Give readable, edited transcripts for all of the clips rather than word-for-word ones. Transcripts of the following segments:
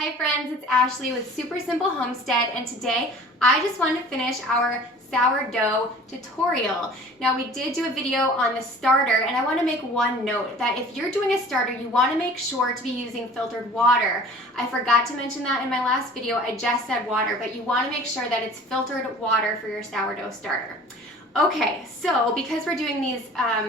Hi friends, it's Ashley with Super Simple Homestead, and today I just want to finish our sourdough tutorial. Now we did do a video on the starter, and I want to make one note that if you're doing a starter, you want to make sure to be using filtered water. I forgot to mention that in my last video. I just said water, but you want to make sure that it's filtered water for your sourdough starter. Okay, so because we're doing these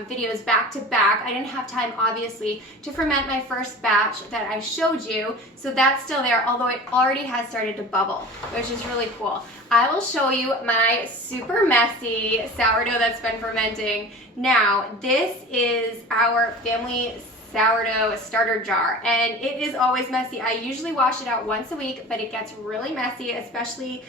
videos back to back, I didn't have time obviously to ferment my first batch that I showed you, so that's still there, although it already has started to bubble, which is really cool. I will show you my super messy sourdough that's been fermenting. Now, this is our family sourdough starter jar, and it is always messy. I usually wash it out once a week, but it gets really messy, especially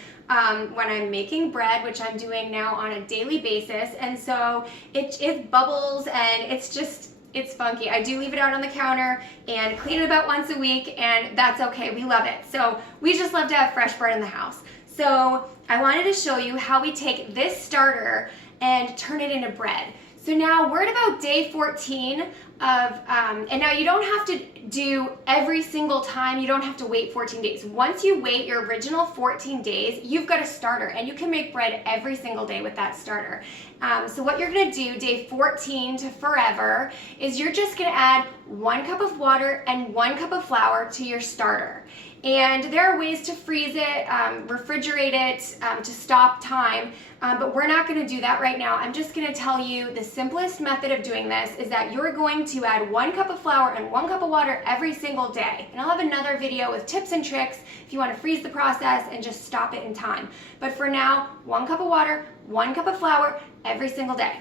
when I'm making bread, which I'm doing now on a daily basis, and so it bubbles and it's funky. I do leave it out on the counter and clean it about once a week, and that's okay. We love it. So we just love to have fresh bread in the house. So I wanted to show you how we take this starter and turn it into bread. So now we're at about day 14 of, and now you don't have to do every single time, you don't have to wait 14 days. Once you wait your original 14 days, you've got a starter, and you can make bread every single day with that starter. So what you're gonna do day 14 to forever is you're just gonna add 1 cup of water and 1 cup of flour to your starter. And there are ways to freeze it, refrigerate it to stop time, but we're not gonna do that right now. I'm just gonna tell you the simplest method of doing this is that you're going to add 1 cup of flour and 1 cup of water every single day. And I'll have another video with tips and tricks if you wanna freeze the process and just stop it in time. But for now, 1 cup of water, 1 cup of flour every single day.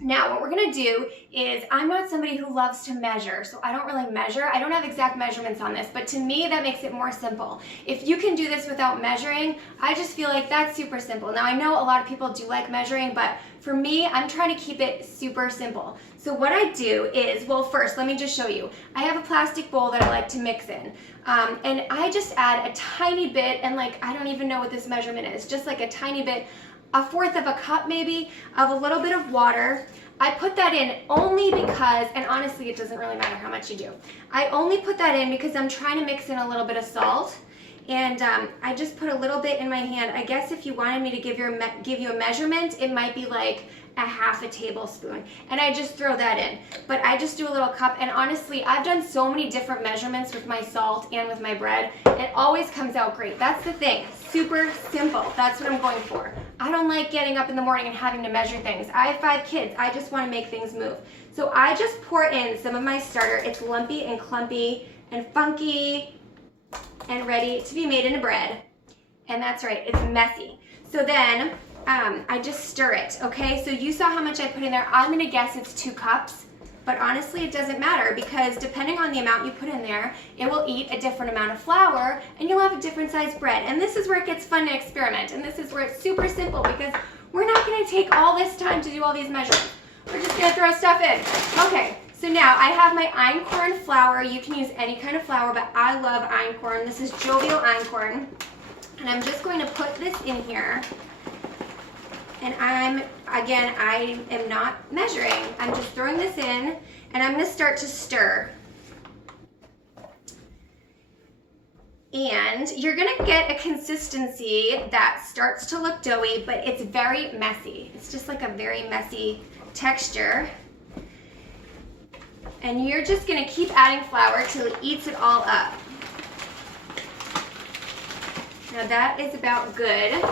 Now, what we're gonna do is, I'm not somebody who loves to measure, so I don't really measure. I don't have exact measurements on this, but to me, that makes it more simple. If you can do this without measuring, I just feel like that's super simple. Now, I know a lot of people do like measuring, but for me, I'm trying to keep it super simple. So what I do is, well, first, let me just show you. I have a plastic bowl that I like to mix in, and I just add a tiny bit, and I don't even know what this measurement is, just like a tiny bit, 1/4 of a cup maybe, of a little bit of water. I put that in only because, and honestly it doesn't really matter how much you do, I only put that in because I'm trying to mix in a little bit of salt, and I just put a little bit in my hand. I guess if you wanted me to give you a measurement, it might be like a 1/2 tablespoon, and I just throw that in. But I just do a little cup, and honestly, I've done so many different measurements with my salt and with my bread. It always comes out great. That's the thing, super simple. That's what I'm going for. I don't like getting up in the morning and having to measure things. I have 5 kids. I just want to make things move. So I just pour in some of my starter. It's lumpy and clumpy and funky and ready to be made into bread. And that's right, it's messy. So then I just stir it, okay? So you saw how much I put in there. I'm gonna guess it's 2 cups, but honestly it doesn't matter, because depending on the amount you put in there, it will eat a different amount of flour, and you'll have a different sized bread. And this is where it gets fun to experiment, and this is where it's super simple, because we're not gonna take all this time to do all these measurements. We're just gonna throw stuff in. Okay, so now I have my einkorn flour. You can use any kind of flour, but I love einkorn. This is jovial einkorn, and I'm just going to put this in here. And I am not measuring. I'm just throwing this in, and I'm gonna start to stir. And you're gonna get a consistency that starts to look doughy, but it's very messy. It's just like a very messy texture. And you're just gonna keep adding flour till it eats it all up. Now that is about good.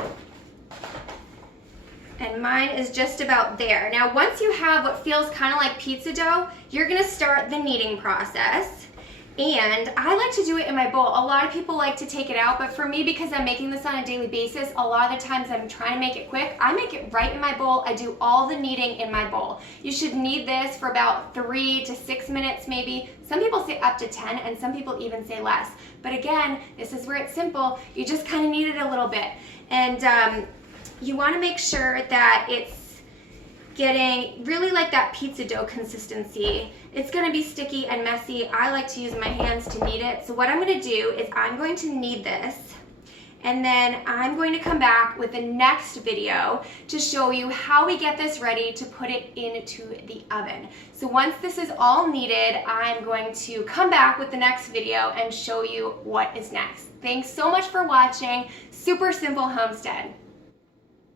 And mine is just about there. Now, once you have what feels kind of like pizza dough, you're gonna start the kneading process. And I like to do it in my bowl. A lot of people like to take it out, but for me, because I'm making this on a daily basis, a lot of the times I'm trying to make it quick, I make it right in my bowl. I do all the kneading in my bowl. You should knead this for about 3 to 6 minutes maybe. Some people say up to 10, and some people even say less. But again, this is where it's simple. You just kind of knead it a little bit. And you want to make sure that it's getting really like that pizza dough consistency. It's going to be sticky and messy. I like to use my hands to knead it. So what I'm going to do is I'm going to knead this, and then I'm going to come back with the next video to show you how we get this ready to put it into the oven. So once this is all kneaded, I'm going to come back with the next video and show you what is next. Thanks so much for watching Super Simple Homestead.